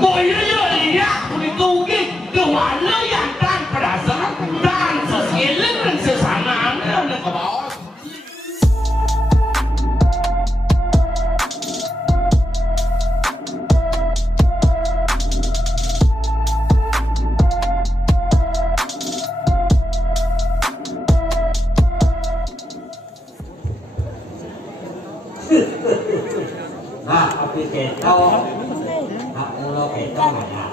每日热力量，我的勾结，跟玩乐样干不打什么，但是些人是上岸的那个包。เอาพิเศษเขาเราเห็นต้องหา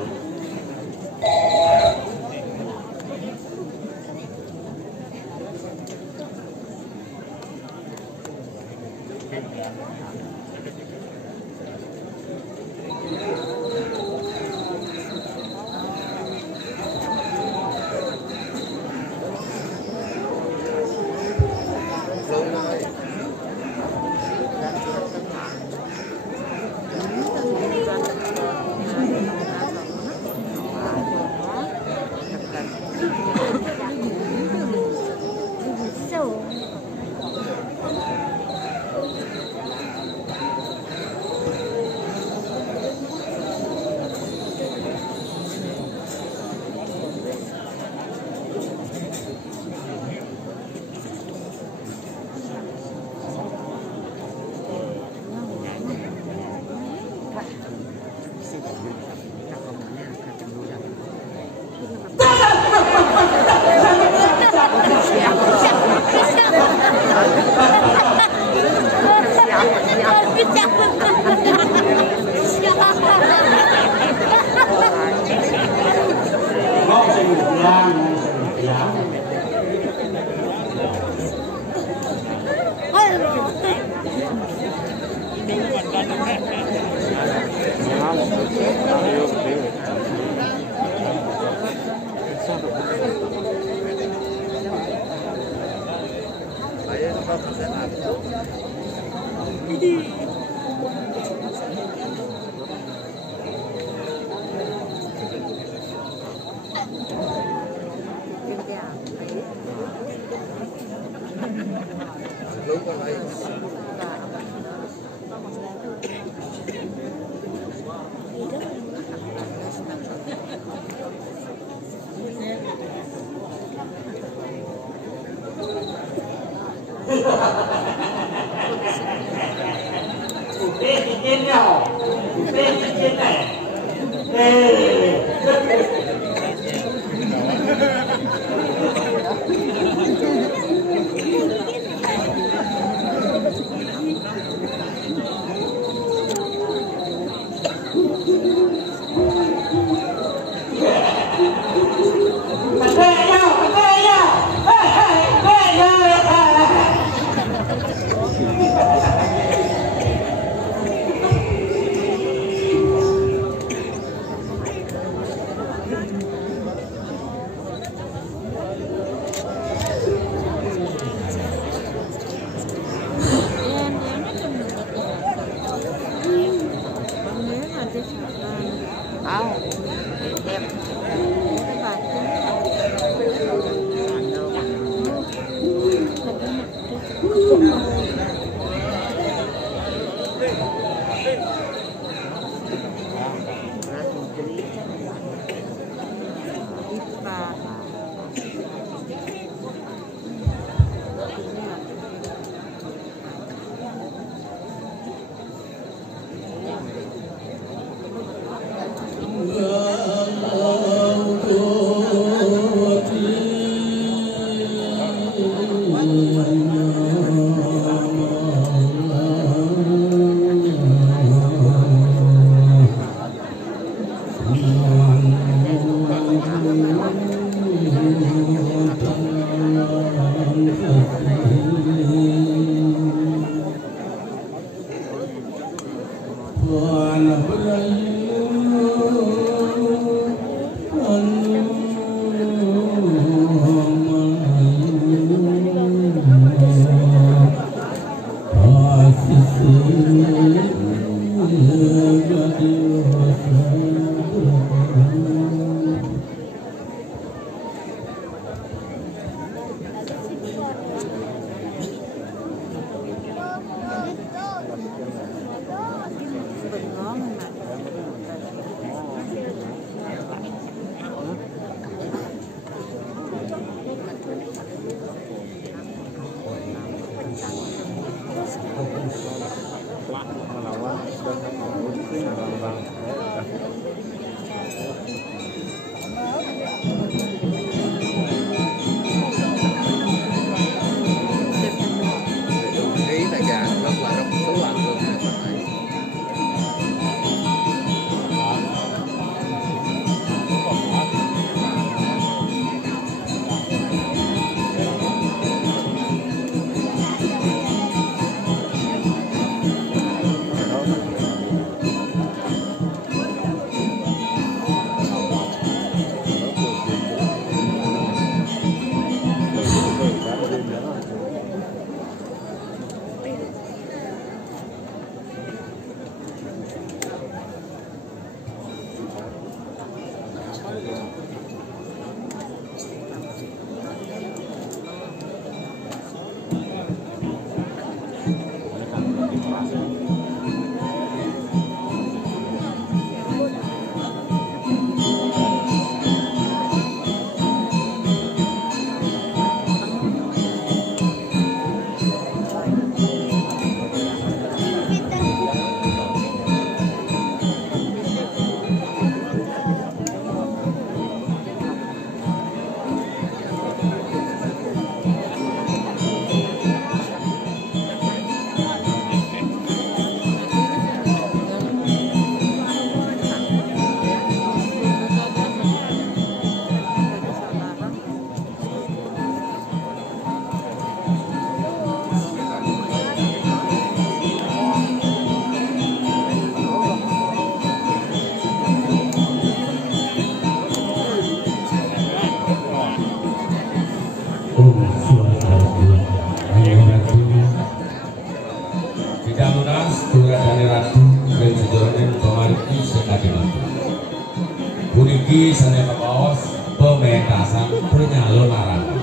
Margi sanes kaos pementasan penyalon larangan.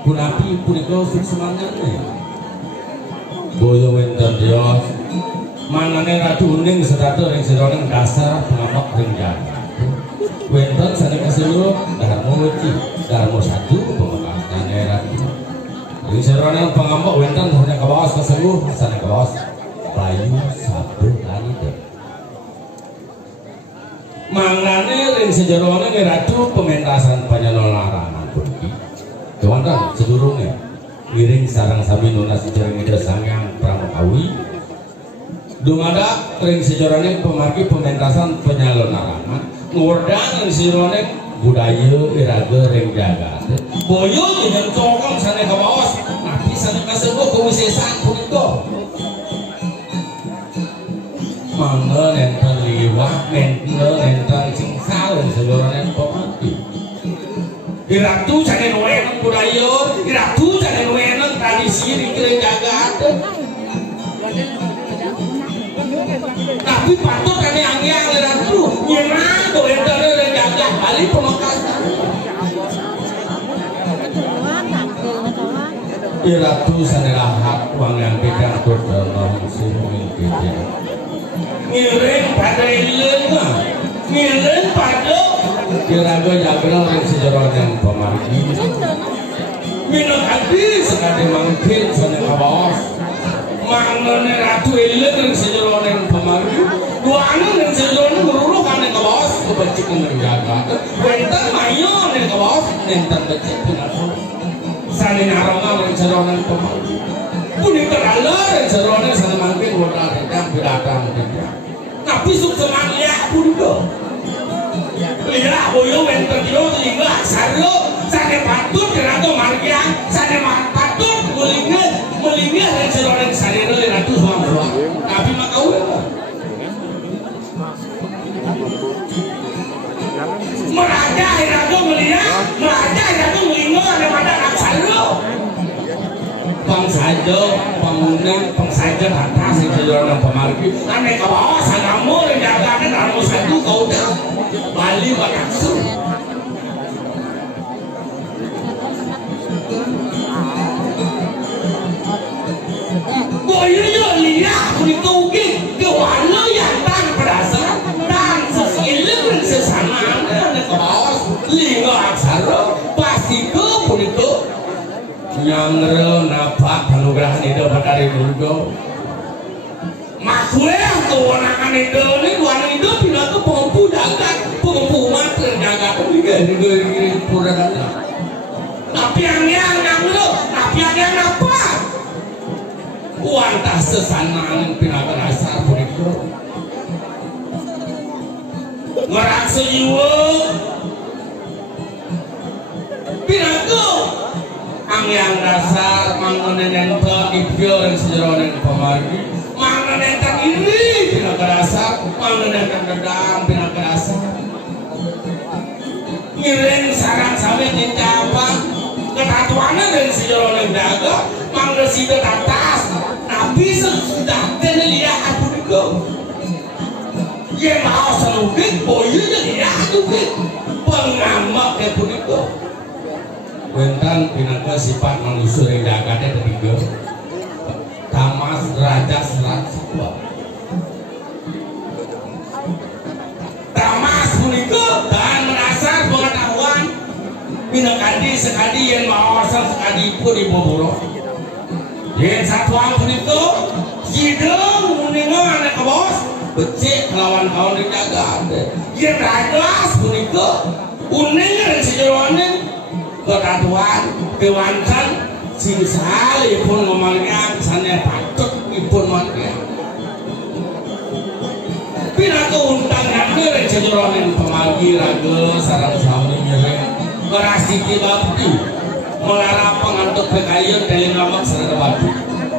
Punapi punika suksemanyane. Boyo wenten Dios manane Ratu Uning sedatu ring sironing dasar pengamak ring jagat. Wenten sanes kaselo Darmo Weci, Darmo Satu pemekasane Ratu. Ring sironing pengamak wenten hanya kaos kasengguh sanes kaos Bayu Sabtu Lanide. Mangane ring sejerone Ratu pementasan penyalon larangan puniki. Kewanten sedurunge ngiring sarang sami nunas sejarah ida sangyang pramukawi dumada ring sejarahnya pemargi pementasan penyalon larangan ngordang sirone budaya iraga ring jagat boyo dengan cokong sana ke bawah tapi sana kasebut kewisesan puniko mangga nenten liwat nenten cingsal sejarahnya pemargi Iratu jangan wenang budaya, iratu jangan wenang tradisi di jagat. Tapi patut kan yang iratu nyemang tuh entah jagat balik pemekasan. Iratu sanela hak uang yang beda dalam siruing beda. Ngiring pada ileuna, ngiring pada kira-kira jaga orang sejarah yang pemargi minum hati sekali mungkin sana kawas mangan Ratu Ellen yang sejarah yang pemargi dua anak yang sejarah beruluh kan yang kawas kebacik yang jaga wentan mayo yang kawas nentan becik pun sana narongan yang sejarah yang pemargi punih kerala yang sejarah yang sana mungkin modal yang bidatang tapi sukseman ya pun itu lihat boyo wenten Dio lingga sarlo sane patut kerato margia sane patut melingga dan seorang sarelo ratu suang tapi makau meraja ratu melihat meraja ratu melingga ada pada sarlo bang saja penguning bang saja atas seorang pemargi aneh ke bawah sanamu menjaga dalam satu kau Bali bakatsu boyo yo lihat kulitu ke warna yang tan perasa tan sesileng sesama anda ke bawah lingga aksara pasti ke kulitu yang napa anugerah itu dari dulu maksudnya kewenangan itu pindah ke pempu jagat pempu mati jagat ini purana tapi yang lo tapi yang apa uang tak sesanaan pindah ke dasar pun itu merasa jiwa pindah ke yang dasar mangonen yang terkibio dan sejarah yang pemargi mana nentak ini pindah ke dasar, mana nentak gedang pindah ke dasar. Ngiring sarang sampai cinta apa? Ketatuannya dan sejarah yang daga, mana situ atas, tapi sudah tidak lihat aku juga. Dia mau selubik, boyu jadi aku pengamak dia pun itu. Wentan pindah ke sifat manusia yang dagatnya ketiga. Tamas Raja Selat Satwa Tamas punika dan menasar pengetahuan pinakandi sekali yang mawasan sekali pun ibu buruk yang satuan punika hidung punika anak bos becik lawan kawan dijaga yang rajas punika uning dan sejarahnya kekatuan kewancan sinsal ipun ngomongnya sana patut ipun ngomongnya pindah ke untang yang sejarahnya pemargi raga sarang sauni nyeri berasiki bakti melarang pengantuk pekayon dari nama serta batu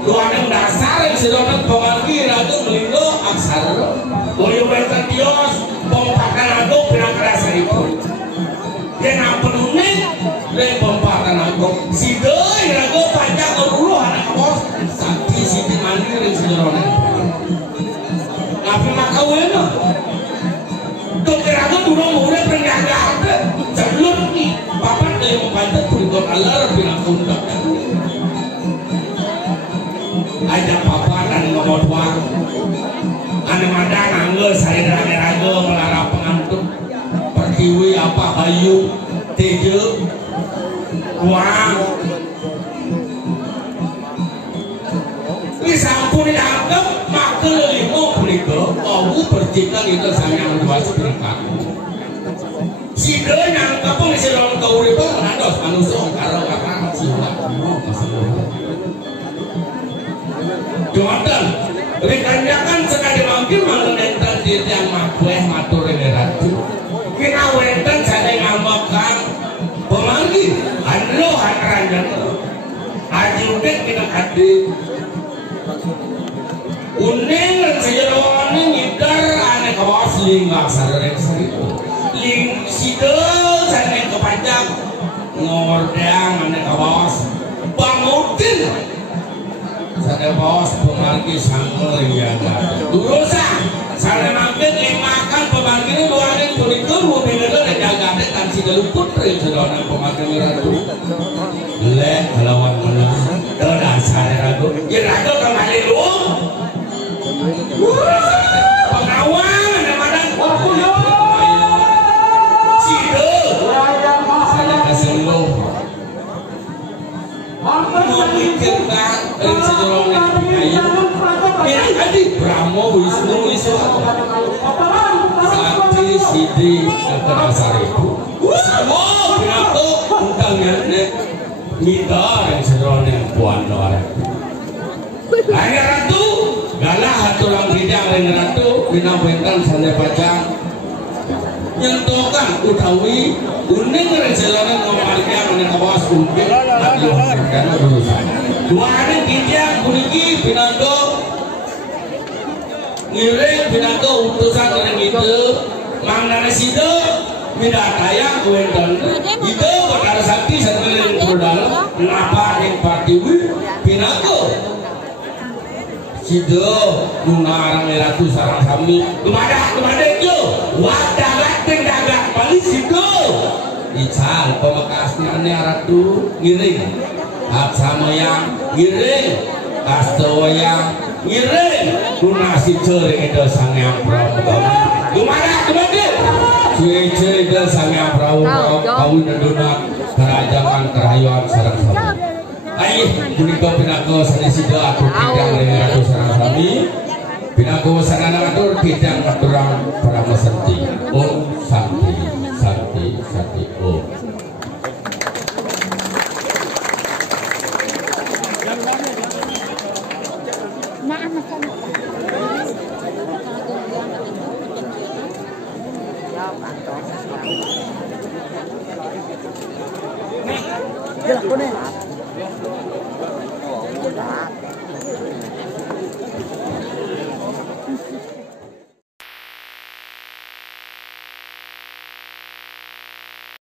luar yang dasar yang sejarahnya pemargi raga melinggo aksara boyo benten Dios pompakan aku pindah kerasa ipun yang nampenunin dan pompakan aku si doi raga panjang dulu anak bos sakti siti mandiri sejarahnya tapi maka wena dokter aku durung urip pernyataan celun ki papat lima pantet punikon alar bilang undang ajak papat ane ngomong tua ane madang angge sari rame-rage melarang pengantuk pertiwi apa hayu teje kuang sampun dianggap maka lelimo punika mau percikan itu sangat dua seperangkat si de nyangka pun si dalam kauripan menandos manusia karo karena siwa Jonten dikanjakan sekali mungkin mengenai diri yang makueh matur ini ratu kita wenten saya ngamakan pemanggil anu hanranjan ajudet kita kadi uning sejeroane ngidar ane kawas lingak sareng seritu ling sidel sane kepanjang ngordang ane kawas bangudin sane kawas pemargi sangel ya durusa sane mangke makan pemargi luarin kurikur mobilnya jaga kan sidel putri sedona pemargi ratu leh lawan menang dasar ragu ya ragu kembali lu pengawal ada madang sido saya kesembuh memikirkan dari sejolongnya kayu tadi Brahmo Wisnu Wiswata Sakti Sidi Kedasar itu semua pinatu undangnya minta yang sejolongnya puan doa hanya ratu galah hatulang bidang dengan ratu binawentan sande pajang nyentuhkan utawi uning rencelanan ngomarnya menekawas kumpil adiung dan urusan dua hari kijang kuniki binando ngiring binando utusan orang itu mangdana sido minda tayang kuentan itu bakal sakti sambil berdalam kenapa yang partiwi binando sido nunarang ratu sarang kami kemana itu wadah dagang paling sido ical pemakasnya ratu ngiring sama yang ngiring kastoyang ngiring lunasi cering itu sang yang pramu kemana cuy itu sang yang pramu kawin dan kerajaan kerayaan sarang kami ayo punika pinako sane sida aku kidang ring ratu sareng sami pinako sanana atur kidang aturang para mesenti om santi santi santi om Jalan